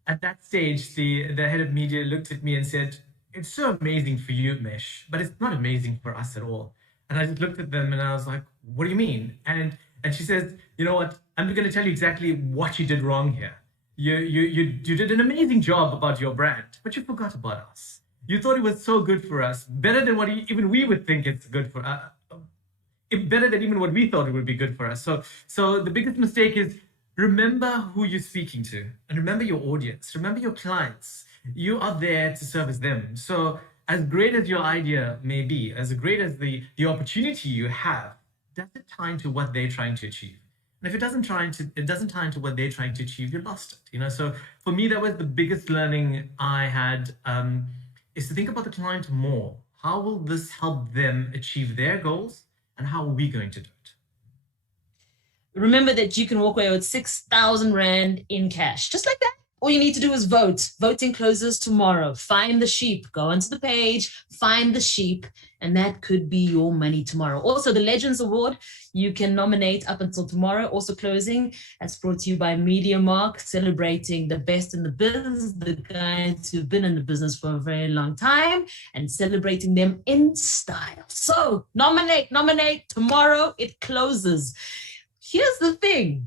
at that stage, the head of media looked at me and said, it's so amazing for you, Mesh, but it's not amazing for us at all. And I just looked at them and I was like, what do you mean? And she says, you know what? I'm going to tell you exactly what you did wrong here. You did an amazing job about your brand, but you forgot about us. You thought it was so good for us, better than what even we would think it's good for us, better than even what we thought it would be good for us. So the biggest mistake is, remember who you're speaking to and remember your audience, remember your clients. You are there to service them. So as great as your idea may be, as great as the opportunity you have, does it tie into what they're trying to achieve? And if it doesn't tie into what they're trying to achieve, you lost it. So for me, that was the biggest learning I had, is to think about the client more. How will this help them achieve their goals? And how are we going to do it? Remember that you can walk away with 6,000 Rand in cash, just like that. All you need to do is vote. Voting closes tomorrow. Find the sheep. Go onto the page, find the sheep, and that could be your money tomorrow. Also, the Legends Award, you can nominate up until tomorrow. Also closing, that's brought to you by MediaMark, celebrating the best in the business, the guys who've been in the business for a very long time, and celebrating them in style. So nominate. Tomorrow it closes. Here's the thing.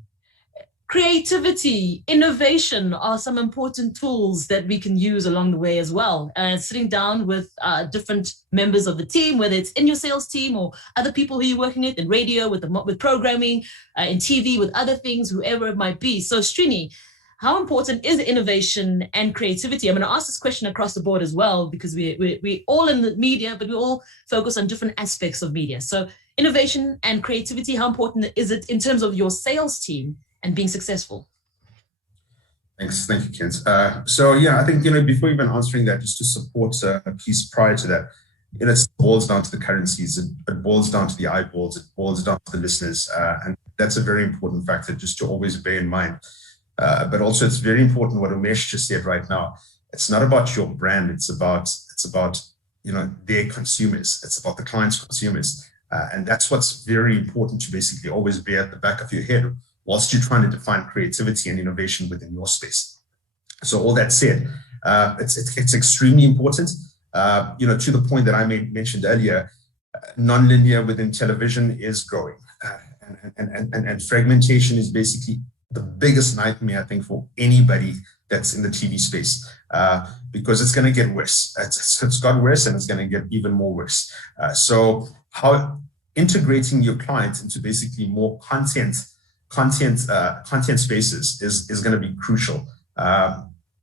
Creativity, innovation are some important tools that we can use along the way as well. Sitting down with different members of the team, whether it's in your sales team or other people who you're working with in radio, with programming, in TV, with other things, whoever it might be. So Srini, how important is innovation and creativity? I'm going to ask this question across the board as well, because we're all in the media, but we all focus on different aspects of media. So innovation and creativity, how important is it in terms of your sales team and being successful? Thanks. Thank you, Kent. I think, before even answering that, just to support a piece prior to that, it boils down to the currencies, it boils down to the eyeballs, it boils down to the listeners. And that's a very important factor just to always bear in mind. But also it's very important what Umesh just said right now. It's not about your brand. It's about their consumers. It's about the client's consumers. And that's what's very important to basically always bear at the back of your head whilst you're trying to define creativity and innovation within your space. So all that said, it's extremely important. To the point that I mentioned earlier, nonlinear within television is growing, and fragmentation is basically the biggest nightmare, I think, for anybody that's in the TV space, because it's going to get worse. It's got worse, and it's going to get even more worse. So how integrating your client into basically more content spaces is going to be crucial.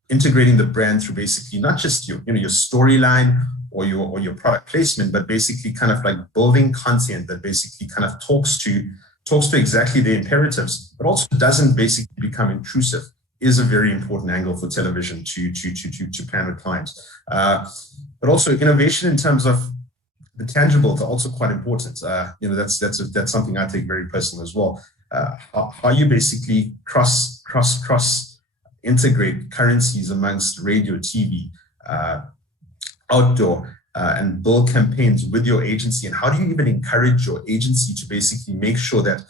Integrating the brand through basically not just your storyline or your product placement, but basically kind of like building content that basically kind of talks to exactly the imperatives, but also doesn't basically become intrusive, is a very important angle for television to plan with clients. But also innovation in terms of the tangibles are also quite important. That's something I take very personal as well. How you basically cross integrate currencies amongst radio, TV, outdoor, and build campaigns with your agency, and how do you even encourage your agency to basically make sure that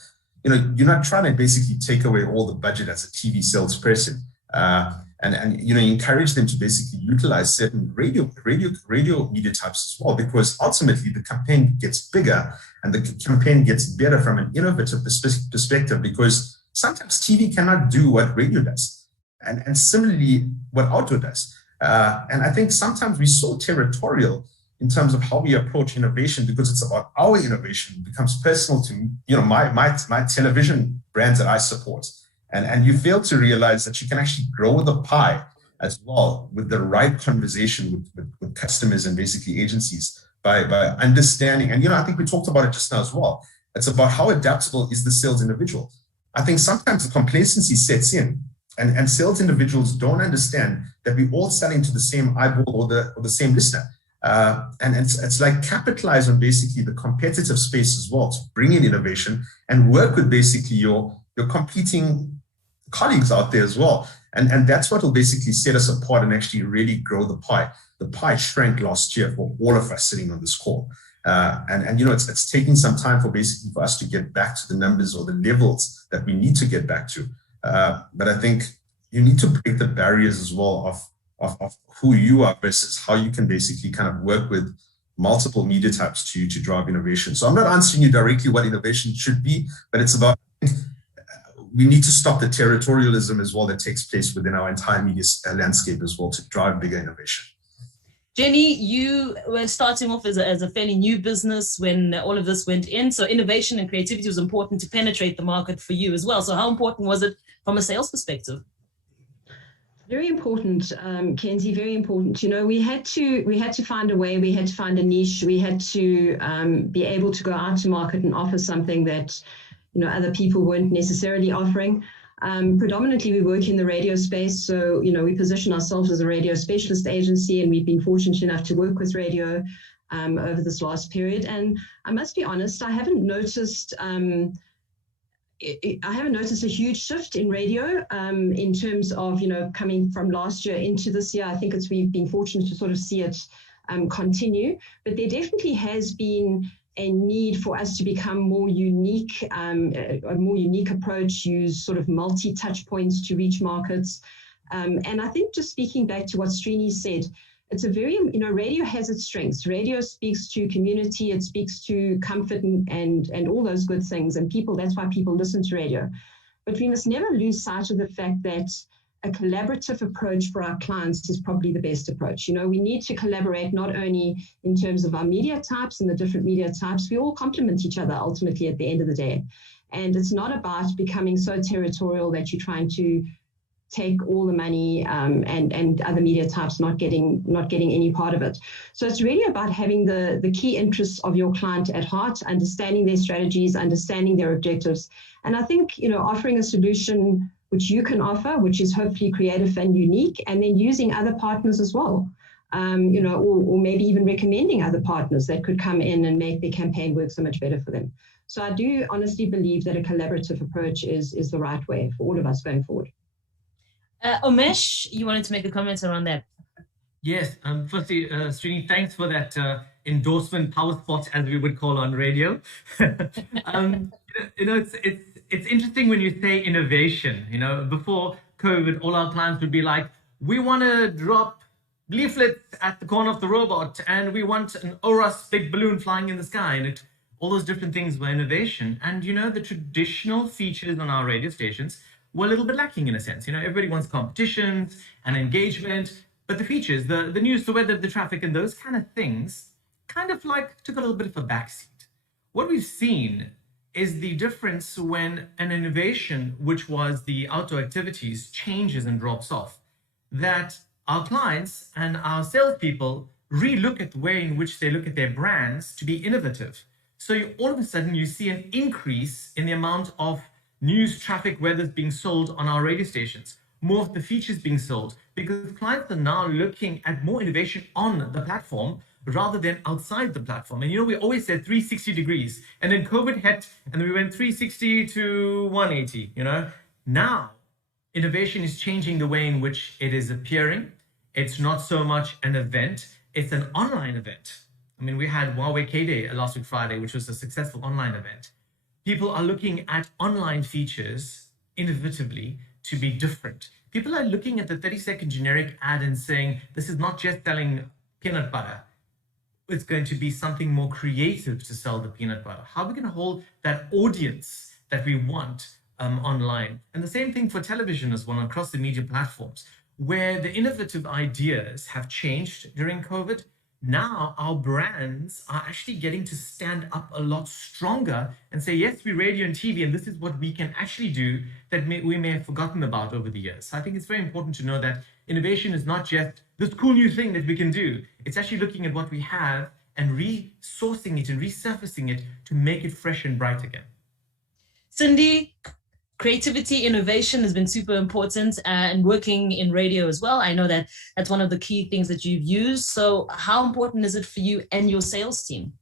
you're not trying to basically take away all the budget as a TV salesperson, and encourage them to basically utilize certain radio media types as well, because ultimately the campaign gets bigger and the campaign gets better from an innovative perspective, because sometimes TV cannot do what radio does, and similarly what outdoor does. And I think sometimes we're so territorial in terms of how we approach innovation, because it's about our innovation. It becomes personal to my television brands that I support. And you fail to realize that you can actually grow the pie as well with the right conversation with customers and basically agencies by understanding. And, I think we talked about it just now as well. It's about how adaptable is the sales individual. I think sometimes the complacency sets in, and sales individuals don't understand that we're all selling to the same eyeball or the same listener. And it's like capitalize on basically the competitive space as well to bring in innovation and work with basically your competing colleagues out there as well. And that's what will basically set us apart and actually really grow the pie. The pie shrank last year for all of us sitting on this call. It's taking some time for us to get back to the numbers or the levels that we need to get back to. But I think you need to break the barriers as well of who you are versus how you can basically kind of work with multiple media types to drive innovation. So I'm not answering you directly what innovation should be, but it's about we need to stop the territorialism as well that takes place within our entire media landscape as well to drive bigger innovation. Jenny, you were starting off as a fairly new business when all of this went in. So innovation and creativity was important to penetrate the market for you as well. So how important was it from a sales perspective? Very important, Kenzie, very important. We had to find a way, we had to find a niche, we had to be able to go out to market and offer something that, other people weren't necessarily offering. Predominantly, we work in the radio space. So, we position ourselves as a radio specialist agency, and we've been fortunate enough to work with radio over this last period. And I must be honest, I haven't noticed a huge shift in radio in terms of, coming from last year into this year. I think we've been fortunate to sort of see it continue, but there definitely has been a need for us to become more unique, a more unique approach, use sort of multi-touch points to reach markets. And I think just speaking back to what Srini said, it's a very, radio has its strengths. Radio speaks to community, it speaks to comfort and all those good things. And people, that's why people listen to radio. But we must never lose sight of the fact that a collaborative approach for our clients is probably the best approach. We need to collaborate not only in terms of our media types and the different media types, we all complement each other ultimately at the end of the day. And it's not about becoming so territorial that you're trying to take all the money and other media types not getting any part of it. So it's really about having the key interests of your client at heart, understanding their strategies, understanding their objectives. And I think, offering a solution which you can offer, which is hopefully creative and unique, and then using other partners as well, or maybe even recommending other partners that could come in and make the campaign work so much better for them. So I do honestly believe that a collaborative approach is the right way for all of us going forward. Umesh, you wanted to make a comment around that? Yes. Firstly, Srini, thanks for that endorsement power spot, as we would call on radio. It's interesting when you say innovation. Before COVID, all our clients would be like, we want to drop leaflets at the corner of the robot, and we want an Oros big balloon flying in the sky, and all those different things were innovation. And the traditional features on our radio stations were a little bit lacking in a sense. Everybody wants competitions and engagement, but the features, the news, the weather, the traffic, and those kind of things kind of like took a little bit of a backseat. What we've seen is the difference when an innovation, which was the outdoor activities, changes and drops off, that our clients and our salespeople re-look at the way in which they look at their brands to be innovative. So all of a sudden you see an increase in the amount of news, traffic, weather being sold on our radio stations, more of the features being sold, because clients are now looking at more innovation on the platform rather than outside the platform. And we always said 360 degrees, and then COVID hit, and we went 360 to 180. Now innovation is changing the way in which it is appearing. It's not so much an event, it's an online event. We had Huawei K-Day last week Friday, which was a successful online event. People are looking at online features innovatively to be different. People are looking at the 30-second generic ad and saying, this is not just selling peanut butter. It's going to be something more creative to sell the peanut butter. How are we going to hold that audience that we want online? And the same thing for television as well, across the media platforms, where the innovative ideas have changed during COVID. Now our brands are actually getting to stand up a lot stronger and say, yes, we're radio and TV, and this is what we can actually do that we may have forgotten about over the years. So I think it's very important to know that innovation is not just this cool new thing that we can do. It's actually looking at what we have and resourcing it and resurfacing it to make it fresh and bright again. Cindy, creativity, innovation has been super important, and working in radio as well. I know that that's one of the key things that you've used. So how important is it for you and your sales team?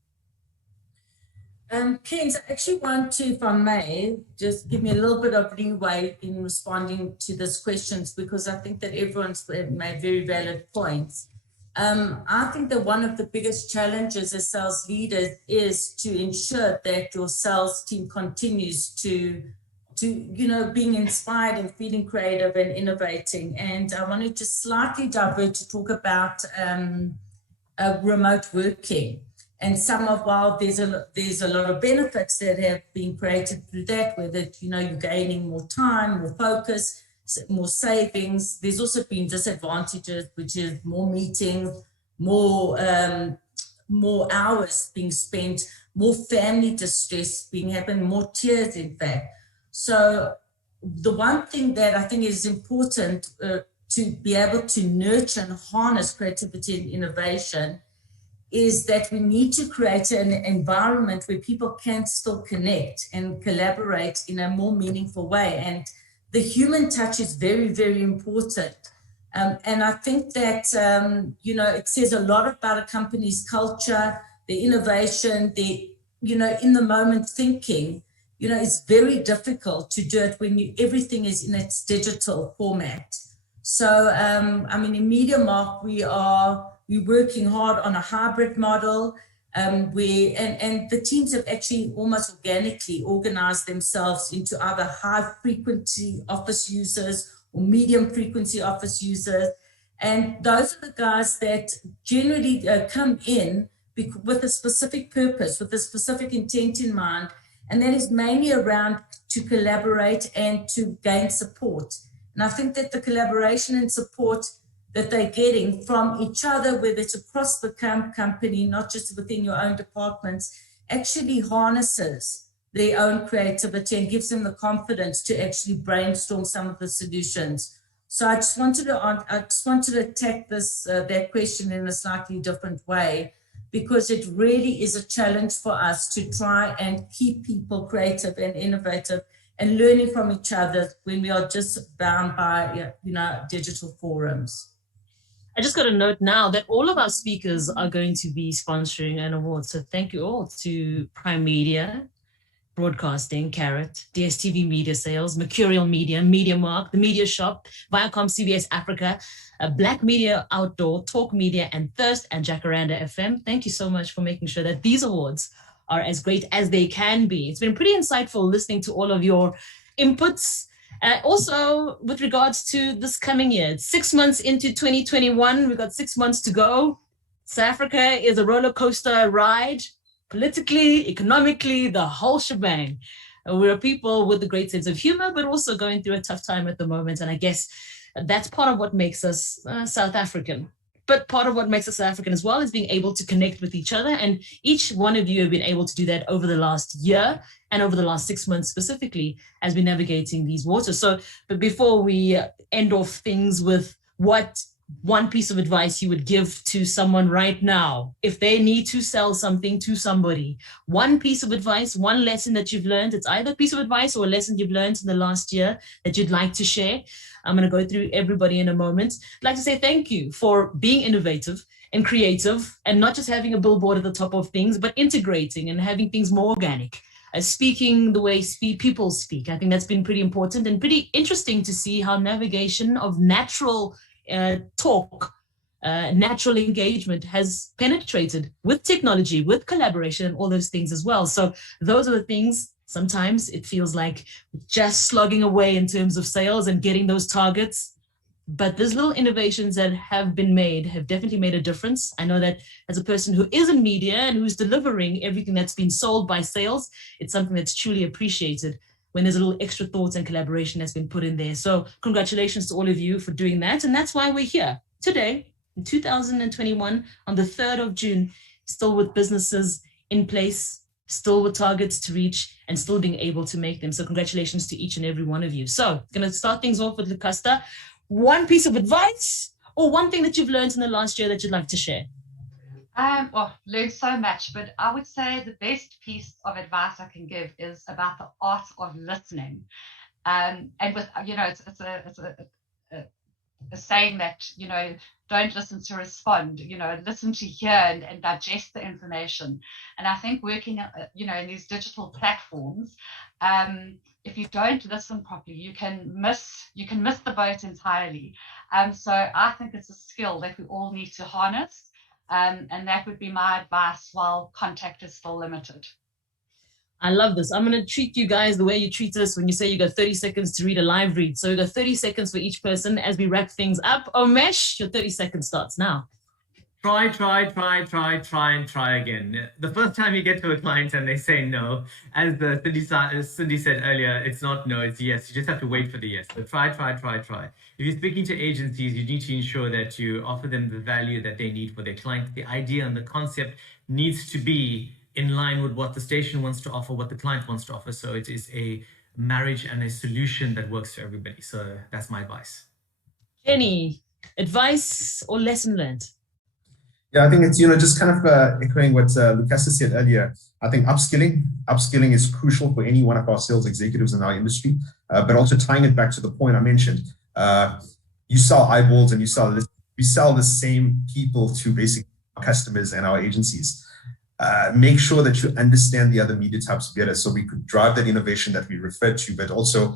Keynes, I actually want to, if I may, just give me a little bit of leeway in responding to these questions, because I think that everyone's made very valid points. I think that one of the biggest challenges as sales leaders is to ensure that your sales team continues to being inspired and feeling creative and innovating. And I wanted to slightly divert to talk about remote working. And while there's a lot of benefits that have been created through that, whether you're gaining more time, more focus, more savings. There's also been disadvantages, which is more meetings, more hours being spent, more family distress happening, more tears, in fact. So the one thing that I think is important to be able to nurture and harness creativity and innovation is that we need to create an environment where people can still connect and collaborate in a more meaningful way. And the human touch is very, very important. And I think that, it says a lot about a company's culture, the innovation, the, in the moment thinking. It's very difficult to do it when everything is in its digital format. So, in MediaMark, we're working hard on a hybrid model. And the teams have actually almost organically organized themselves into either high frequency office users or medium frequency office users. And those are the guys that generally come in with a specific purpose, with a specific intent in mind. And that is mainly around to collaborate and to gain support. And I think that the collaboration and support that they're getting from each other, whether it's across the company, not just within your own departments, actually harnesses their own creativity and gives them the confidence to actually brainstorm some of the solutions. So I just wanted to attack that question in a slightly different way, because it really is a challenge for us to try and keep people creative and innovative and learning from each other when we are just bound by digital forums. I just got a note now that all of our speakers are going to be sponsoring an award. So thank you all to Prime Media, Broadcasting, Carrot, DSTV Media Sales, Mercurial Media, MediaMark, The Media Shop, Viacom CBS Africa, Black Media Outdoor, Talk Media, and Thirst, and Jacaranda FM. Thank you so much for making sure that these awards are as great as they can be. It's been pretty insightful listening to all of your inputs Also, with regards to this coming year, it's 6 months into 2021. We've got 6 months to go. South Africa is a roller coaster ride, politically, economically, the whole shebang. We're people with a great sense of humor, but also going through a tough time at the moment. And I guess that's part of what makes us South African. But part of what makes us South African as well is being able to connect with each other. And each one of you have been able to do that over the last year and over the last 6 months specifically as we're navigating these waters. So, but before we end off things with what one piece of advice you would give to someone right now, if they need to sell something to somebody, one piece of advice, one lesson that you've learned, it's either a piece of advice or a lesson you've learned in the last year that you'd like to share. I'm going to go through everybody in a moment. I'd like to say thank you for being innovative and creative and not just having a billboard at the top of things, but integrating and having things more organic. Speaking the way people speak. I think that's been pretty important and pretty interesting to see how navigation of natural talk, natural engagement has penetrated with technology, with collaboration, and all those things as well. So those are the things. Sometimes it feels like just slogging away in terms of sales and getting those targets. But these little innovations that have been made have definitely made a difference. I know that as a person who is in media and who's delivering everything that's been sold by sales, it's something that's truly appreciated when there's a little extra thought and collaboration that's been put in there. So congratulations to all of you for doing that. And that's why we're here today in 2021 on the 3rd of June, still with businesses in place, still with targets to reach and still being able to make them. So congratulations to each and every one of you. So going to start things off with Lucasta. One piece of advice or one thing that you've learned in the last year that you'd like to share? Well, learned so much, but I would say the best piece of advice I can give is about the art of listening. And with, it's a saying that, don't listen to respond, listen to hear and digest the information. And I think working, in these digital platforms, if you don't listen properly, you can miss the boat entirely. So I think it's a skill that we all need to harness. And that would be my advice while contact is still limited. I love this. I'm going to treat you guys the way you treat us when you say you got 30 seconds to read a live read. So we got 30 seconds for each person as we wrap things up. Omesh, your 30 seconds starts now. Try, and try again. The first time you get to a client and they say no, as Cindy said earlier, it's not no, it's yes. You just have to wait for the yes. So try. If you're speaking to agencies, you need to ensure that you offer them the value that they need for their client. The idea and the concept needs to be in line with what the station wants to offer, what the client wants to offer. So it is a marriage and a solution that works for everybody. So that's my advice. Jenny, advice or lesson learned? Yeah, I think it's, just kind of echoing what Lucasta said earlier. I think upskilling is crucial for any one of our sales executives in our industry, but also tying it back to the point I mentioned. You sell eyeballs and we sell the same people to basically our customers and our agencies. Make sure that you understand the other media types better so we could drive that innovation that we referred to, but also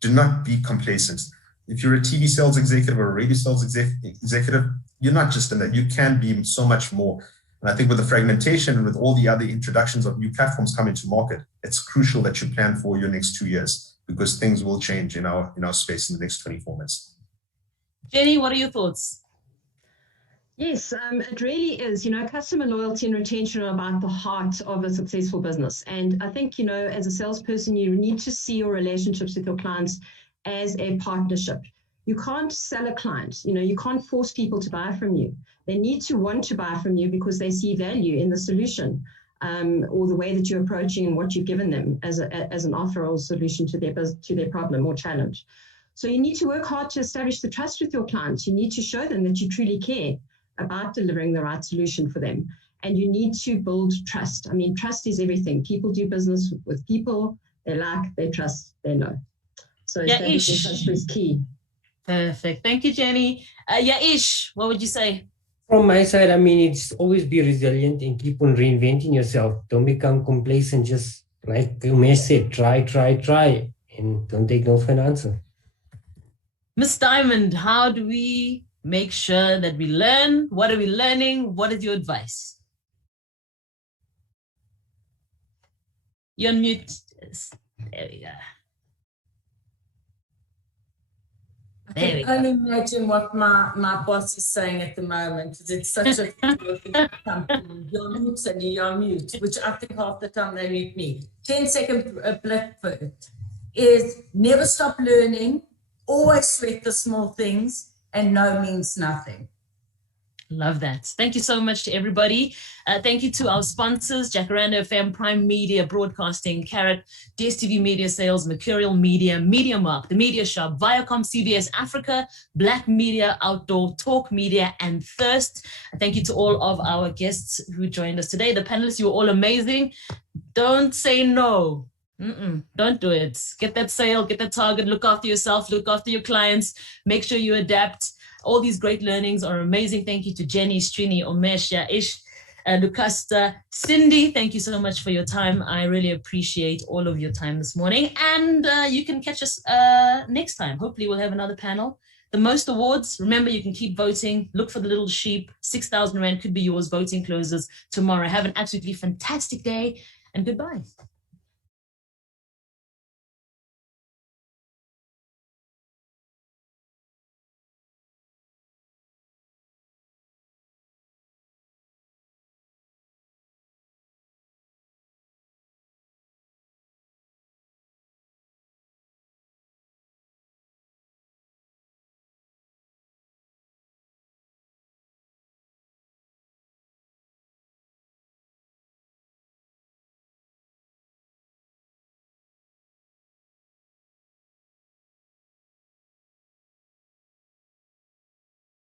do not be complacent. If you're a TV sales executive or a radio sales executive, you're not just in that. You can be so much more. And I think with the fragmentation and with all the other introductions of new platforms coming to market, it's crucial that you plan for your next 2 years because things will change in our space in the next 24 months. Jenny, what are your thoughts? Yes, it really is. Customer loyalty and retention are about the heart of a successful business. And I think, as a salesperson, you need to see your relationships with your clients as a partnership. You can't sell a client. You can't force people to buy from you. They need to want to buy from you because they see value in the solution or the way that you're approaching and what you've given them as an offer or solution to their problem or challenge. So you need to work hard to establish the trust with your clients. You need to show them that you truly care about delivering the right solution for them. And you need to build trust. I mean, trust is everything. People do business with people they like, they trust, they know. So establishing trust is key. Perfect. Thank you, Jenny. Yaish, what would you say? From my side, it's always be resilient and keep on reinventing yourself. Don't become complacent. Just like Umesh said, try, and don't take no for an answer. Miss Diamond, how do we make sure that we learn? What are we learning? What is your advice? You're mute. There we go. There we can go. only imagine what my boss is saying at the moment. It's such a company. You're mute and you're mute, which I think half the time they mute me. 10-second blip for it is never stop learning, always sweat the small things, and no means nothing. Love that. Thank you so much to everybody. Thank you to our sponsors, Jacaranda FM, Prime Media, Broadcasting, Carrot, DSTV Media Sales, Mercurial Media, MediaMark, The Media Shop, Viacom CBS Africa, Black Media Outdoor, Talk Media, and Thirst. Thank you to all of our guests who joined us today. The panelists, you were all amazing. Don't say no. Don't do it. Get that sale, get that target, look after yourself, look after your clients, make sure you adapt. All these great learnings are amazing. Thank you to Jenny, Srini, Omesh, Yaish, Lucasta, Cindy. Thank you so much for your time. I really appreciate all of your time this morning. And you can catch us next time. Hopefully we'll have another panel. The most awards, remember, you can keep voting. Look for the little sheep. 6,000 Rand could be yours. Voting closes tomorrow. Have an absolutely fantastic day and goodbye.